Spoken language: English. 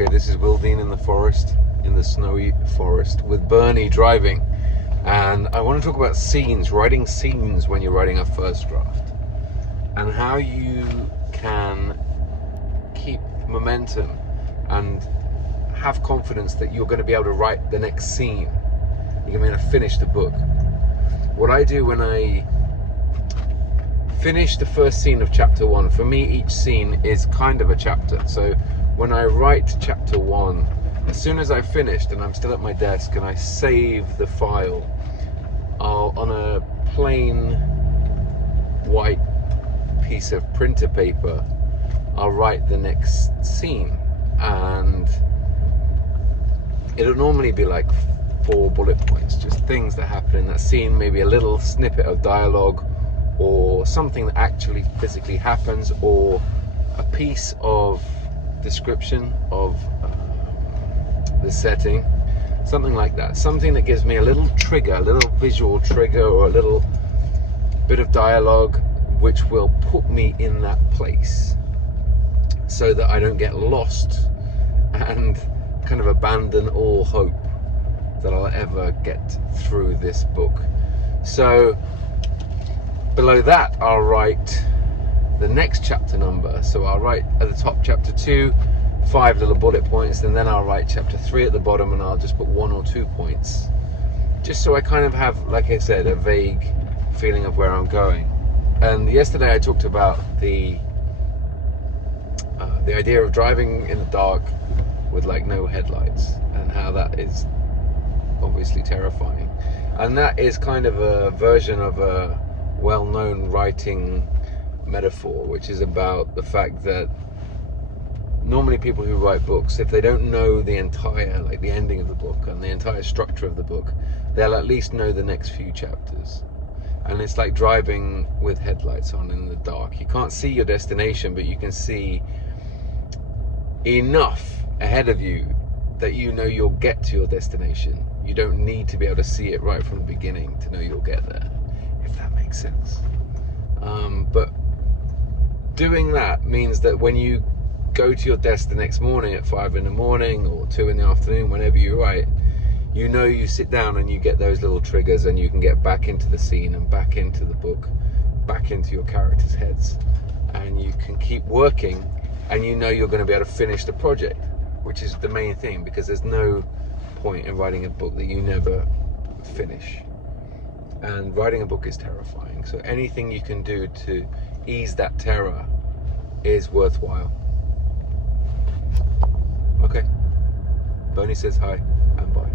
Okay, this is Wildine in the forest, in the snowy forest, with Bernie driving. And I want to talk about scenes, writing scenes when you're writing a first draft, and how you can keep momentum and have confidence that you're going to be able to write the next scene. You're going to finish the book. What I do when I finish the first scene of chapter 1, for me each scene is kind of a chapter. So when I write chapter 1, as soon as I've finished and I'm still at my desk and I save the file, I'll, on a plain white piece of printer paper, I'll write the next scene, and it'll normally be like 4 bullet points, just things that happen in that scene, maybe a little snippet of dialogue or something that actually physically happens, or a piece of description of the setting, something like that, something that gives me a little trigger, a little visual trigger, or a little bit of dialogue which will put me in that place so that I don't get lost and kind of abandon all hope that I'll ever get through this book. So below that I'll write the next chapter number. So I'll write at the top chapter 2, 5 little bullet points, and then I'll write chapter 3 at the bottom, and I'll just put 1 or 2 points, just so I kind of have, like I said, a vague feeling of where I'm going. And yesterday I talked about the idea of driving in the dark with like no headlights, and how that is obviously terrifying. And that is kind of a version of a well-known writing metaphor, which is about the fact that normally people who write books, if they don't know the entire, like the ending of the book and the entire structure of the book, they'll at least know the next few chapters. And it's like driving with headlights on in the dark. You can't see your destination, but you can see enough ahead of you that you know you'll get to your destination. You don't need to be able to see it right from the beginning to know you'll get there, if that makes sense. But doing that means that when you go to your desk the next morning at 5 in the morning or 2 in the afternoon, whenever you write, you know you sit down and you get those little triggers, and you can get back into the scene and back into the book, back into your characters' heads, and you can keep working, and you know you're going to be able to finish the project, which is the main thing, because there's no point in writing a book that you never finish. And writing a book is terrifying, so anything you can do to ease that terror is worthwhile. Okay, Bernie says hi and bye.